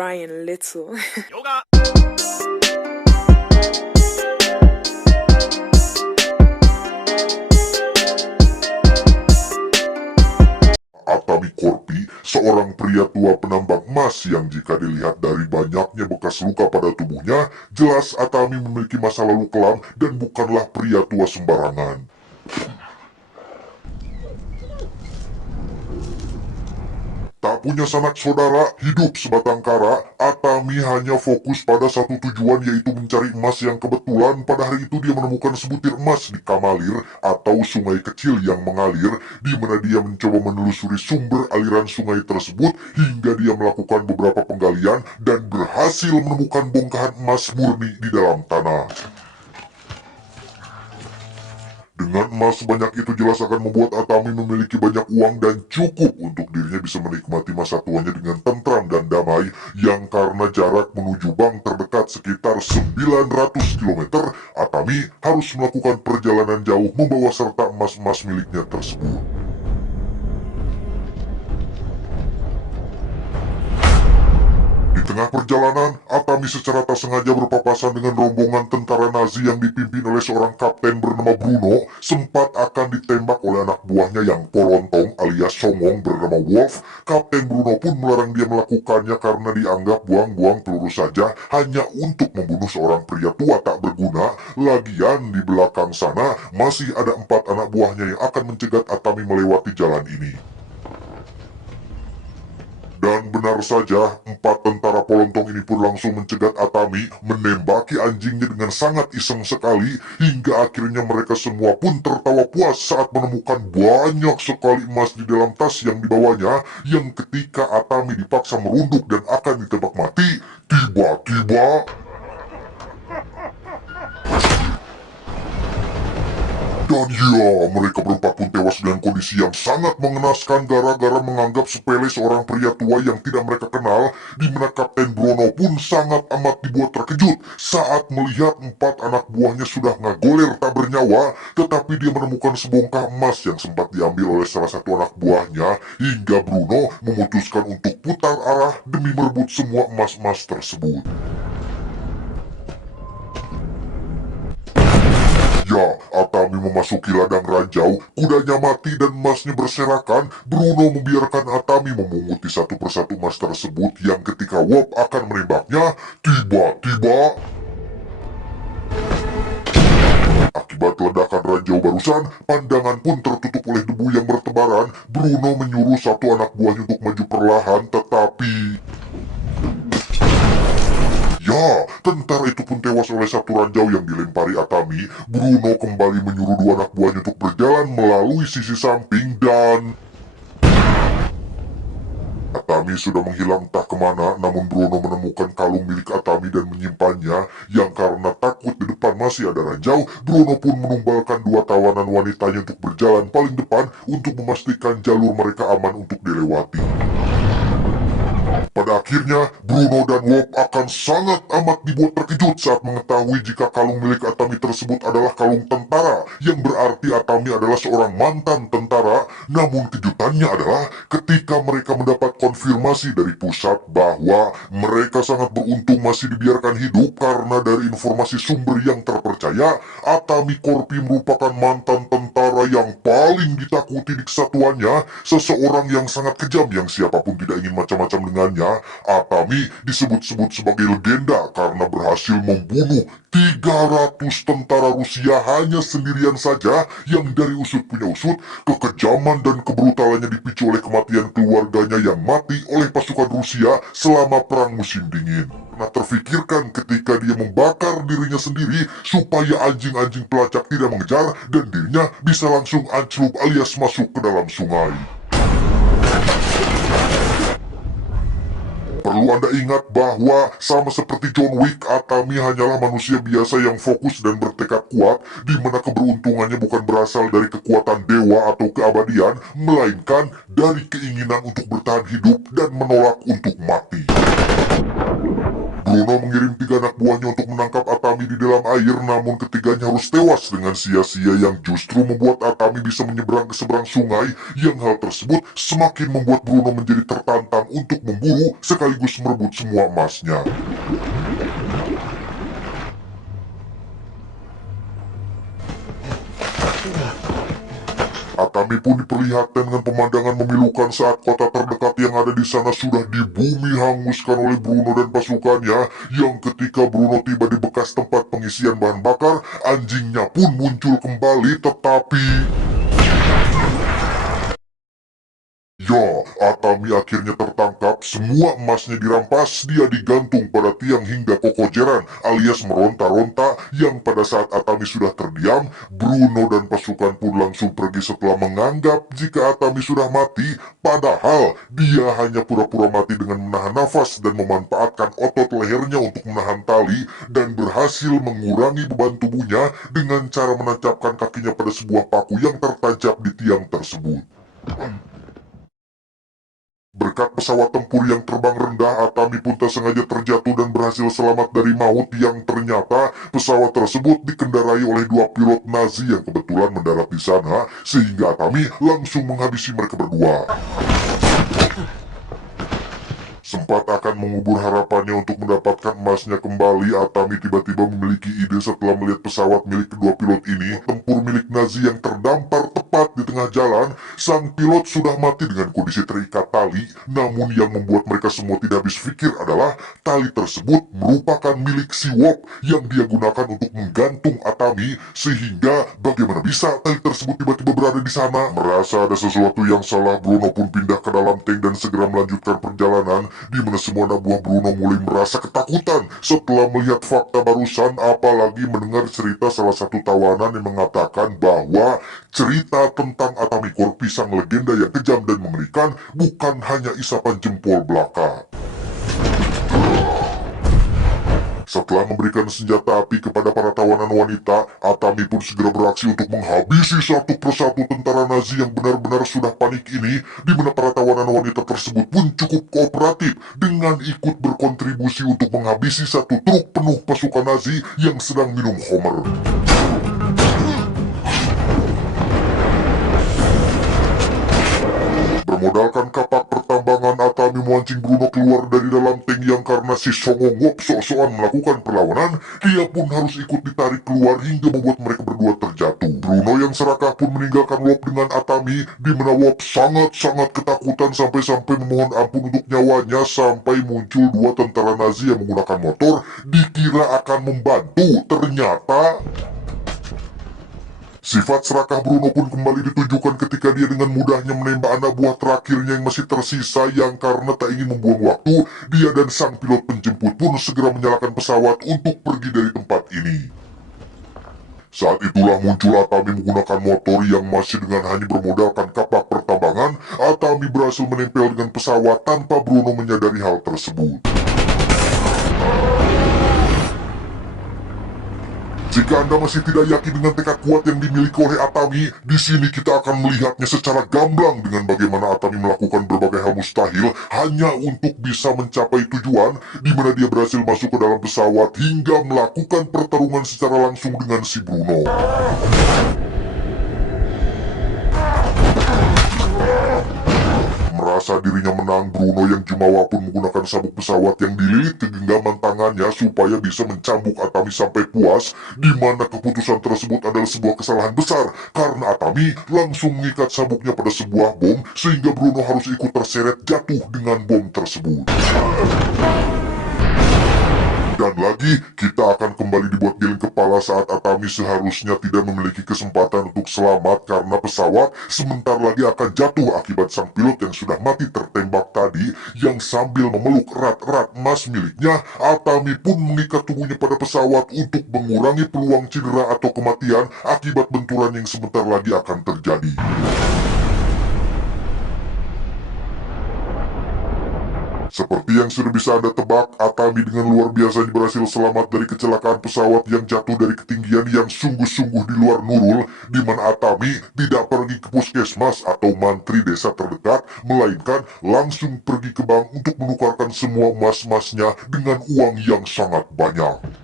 Brian Little. Atami Corpi, seorang pria tua penambang emas yang jika dilihat dari banyaknya bekas luka pada tubuhnya, jelas Atami memiliki masa lalu kelam dan bukanlah pria tua sembarangan. Tak punya sanak saudara, hidup sebatang kara, Atami hanya fokus pada satu tujuan, yaitu mencari emas yang kebetulan pada hari itu dia menemukan sebutir emas di Kamalir atau sungai kecil yang mengalir, di mana dia mencoba menelusuri sumber aliran sungai tersebut hingga dia melakukan beberapa penggalian dan berhasil menemukan bongkahan emas murni di dalam tanah. Dengan emas sebanyak itu jelas akan membuat Atami memiliki banyak uang dan cukup untuk dirinya bisa menikmati masa tuanya dengan tentram dan damai, yang karena jarak menuju bank terdekat sekitar 900 km, Atami harus melakukan perjalanan jauh membawa serta emas-emas miliknya tersebut. Di tengah perjalanan, Atami secara tak sengaja berpapasan dengan rombongan tentara Nazi yang dipimpin oleh seorang kapten bernama Bruno, sempat akan ditembak oleh anak buahnya yang porontong alias songong bernama Wolf. Kapten Bruno pun melarang dia melakukannya karena dianggap buang-buang peluru saja hanya untuk membunuh seorang pria tua tak berguna. Lagian di belakang sana masih ada 4 anak buahnya yang akan mencegat Atami melewati jalan ini. Dan benar saja, 4 tentara polontong ini pun langsung mencegat Atami, menembaki anjingnya dengan sangat iseng sekali, hingga akhirnya mereka semua pun tertawa puas saat menemukan banyak sekali emas di dalam tas yang dibawanya, yang ketika Atami dipaksa merunduk dan akan ditembak mati, tiba-tiba dan ya, mereka berempat pun tewas dengan kondisi yang sangat mengenaskan gara-gara menganggap sepele seorang pria tua yang tidak mereka kenal, di mana Kapten Bruno pun sangat amat dibuat terkejut saat melihat 4 anak buahnya sudah ngagoler tak bernyawa, tetapi dia menemukan sebongkah emas yang sempat diambil oleh salah satu anak buahnya, hingga Bruno memutuskan untuk putar arah demi merebut semua emas-emas tersebut. Ya, Atami memasuki ladang ranjau, kudanya mati dan emasnya berserakan. Bruno membiarkan Atami memunguti satu persatu emas tersebut, yang ketika Wolf akan menembaknya, tiba-tiba akibat ledakan ranjau barusan, pandangan pun tertutup oleh debu yang bertebaran. Bruno menyuruh satu anak buahnya untuk maju perlahan, tetapi ya, tentara itu pun tewas oleh satu ranjau yang dilempari Atami. Bruno kembali menyuruh 2 anak buahnya untuk berjalan melalui sisi samping dan Atami sudah menghilang entah kemana, namun Bruno menemukan kalung milik Atami dan menyimpannya, yang karena takut di depan masih ada ranjau, Bruno pun menumbalkan 2 tawanan wanitanya untuk berjalan paling depan untuk memastikan jalur mereka aman untuk dilewati. Pada akhirnya, Bruno dan Wolf akan sangat amat dibuat terkejut saat mengetahui jika kalung milik Atami tersebut adalah kalung tentara, yang berarti Atami adalah seorang mantan tentara. Namun kejutannya adalah ketika mereka mendapat konfirmasi dari pusat bahwa mereka sangat beruntung masih dibiarkan hidup karena dari informasi sumber yang terpercaya, Atami Corpi merupakan mantan tentara yang paling ditakuti di kesatuannya, seseorang yang sangat kejam yang siapapun tidak ingin macam-macam dengannya. Atami disebut-sebut sebagai legenda karena berhasil membunuh 300 tentara Rusia hanya sendirian saja, yang dari usut punya usut, kekejaman dan kebrutalannya dipicu oleh kematian keluarganya yang mati oleh pasukan Rusia selama Perang Musim Dingin. Nah, terfikirkan ketika dia membakar dirinya sendiri supaya anjing-anjing pelacak tidak mengejar dan dirinya bisa langsung anjlok alias masuk ke dalam sungai. Perlu Anda ingat bahwa sama seperti John Wick, Atami hanyalah manusia biasa yang fokus dan bertekad kuat, di mana keberuntungannya bukan berasal dari kekuatan dewa atau keabadian, melainkan dari keinginan untuk bertahan hidup dan menolak untuk mati. Bruno mengirim 3 anak buahnya untuk menangkap Atami di dalam air, namun ketiganya harus tewas dengan sia-sia yang justru membuat Atami bisa menyeberang ke seberang sungai, yang hal tersebut semakin membuat Bruno menjadi tertantang untuk memburu sekaligus merebut semua emasnya. Atami pun diperlihatkan dengan pemandangan memilukan saat kota terdekat yang ada di sana sudah dibumi hanguskan oleh Bruno dan pasukannya, yang ketika Bruno tiba di bekas tempat pengisian bahan bakar, anjingnya pun muncul kembali tetapi... Ya, Atami akhirnya tertangkap, semua emasnya dirampas, dia digantung pada tiang hingga kokojeran alias meronta-ronta, yang pada saat Atami sudah terdiam, Bruno dan pasukan pun langsung pergi setelah menganggap jika Atami sudah mati, padahal dia hanya pura-pura mati dengan menahan nafas dan memanfaatkan otot lehernya untuk menahan tali, dan berhasil mengurangi beban tubuhnya dengan cara menancapkan kakinya pada sebuah paku yang tertancap di tiang tersebut. Berkat pesawat tempur yang terbang rendah, Atami pun tak sengaja terjatuh dan berhasil selamat dari maut, yang ternyata pesawat tersebut dikendarai oleh 2 pilot Nazi yang kebetulan mendarat di sana, sehingga Atami langsung menghabisi mereka berdua. Sempat akan mengubur harapannya untuk mendapatkan emasnya kembali, Atami tiba-tiba memiliki ide setelah melihat pesawat milik kedua pilot ini, tempur milik Nazi yang terdampar tepat di tengah jalan. Sang pilot sudah mati dengan kondisi terikat tali, namun yang membuat mereka semua tidak habis pikir adalah tali tersebut merupakan milik si Wop yang dia gunakan untuk menggantung Atami, sehingga bagaimana bisa tali tersebut tiba-tiba berada di sana. Merasa ada sesuatu yang salah, Bruno pun pindah ke dalam tank dan segera melanjutkan perjalanan, di mana semua anak buah Bruno mulai merasa ketakutan setelah melihat fakta barusan, apalagi mendengar cerita salah satu tawanan yang mengatakan bahwa cerita tentang Atami Corpi, sang legenda yang kejam dan mengerikan, bukan hanya isapan jempol belaka. Setelah memberikan senjata api kepada para tawanan wanita, Atami pun segera beraksi untuk menghabisi satu persatu tentara Nazi yang benar-benar sudah panik ini, di mana para tawanan wanita tersebut pun cukup kooperatif dengan ikut berkontribusi untuk menghabisi satu truk penuh pasukan Nazi yang sedang minum Homer. Bermodalkan kapak pertambangan, Atami memancing Bruno keluar dari dalam tank, yang karena si songong Wop sok-sokan melakukan perlawanan, dia pun harus ikut ditarik keluar hingga membuat mereka berdua terjatuh. Bruno yang serakah pun meninggalkan Wop dengan Atami, di mana Wop sangat-sangat ketakutan sampai-sampai memohon ampun untuk nyawanya, sampai muncul 2 tentara Nazi yang menggunakan motor, dikira akan membantu. Ternyata sifat serakah Bruno pun kembali ditunjukkan ketika dia dengan mudahnya menembak anak buah terakhirnya yang masih tersisa, yang karena tak ingin membuang waktu, dia dan sang pilot penjemput pun segera menyalakan pesawat untuk pergi dari tempat ini. Saat itulah muncul Atami menggunakan motor yang masih dengan hanya bermodalkan kapak pertambangan. Atami berhasil menempel dengan pesawat tanpa Bruno menyadari hal tersebut. Jika Anda masih tidak yakin dengan tekad kuat yang dimiliki oleh Atami, di sini kita akan melihatnya secara gamblang dengan bagaimana Atami melakukan berbagai hal mustahil hanya untuk bisa mencapai tujuan, di mana dia berhasil masuk ke dalam pesawat hingga melakukan pertarungan secara langsung dengan si Bruno. Merasa dirinya menang, Bruno yang jumawa pun menggunakan sabuk pesawat yang dililit ke genggaman tangannya supaya bisa mencambuk Atami sampai puas, di mana keputusan tersebut adalah sebuah kesalahan besar karena Atami langsung mengikat sabuknya pada sebuah bom, sehingga Bruno harus ikut terseret jatuh dengan bom tersebut. Dan lagi, kita akan kembali dibuat geleng kepala saat Atami seharusnya tidak memiliki kesempatan untuk selamat karena pesawat sebentar lagi akan jatuh akibat sang pilot yang sudah mati tertembak tadi, yang sambil memeluk erat-erat emas miliknya, Atami pun mengikat tubuhnya pada pesawat untuk mengurangi peluang cedera atau kematian akibat benturan yang sebentar lagi akan terjadi. Seperti yang sudah bisa Anda tebak, Atami dengan luar biasanya berhasil selamat dari kecelakaan pesawat yang jatuh dari ketinggian yang sungguh-sungguh di luar nurul, di mana Atami tidak pergi ke puskesmas atau mantri desa terdekat, melainkan langsung pergi ke bank untuk menukarkan semua emas-emasnya dengan uang yang sangat banyak.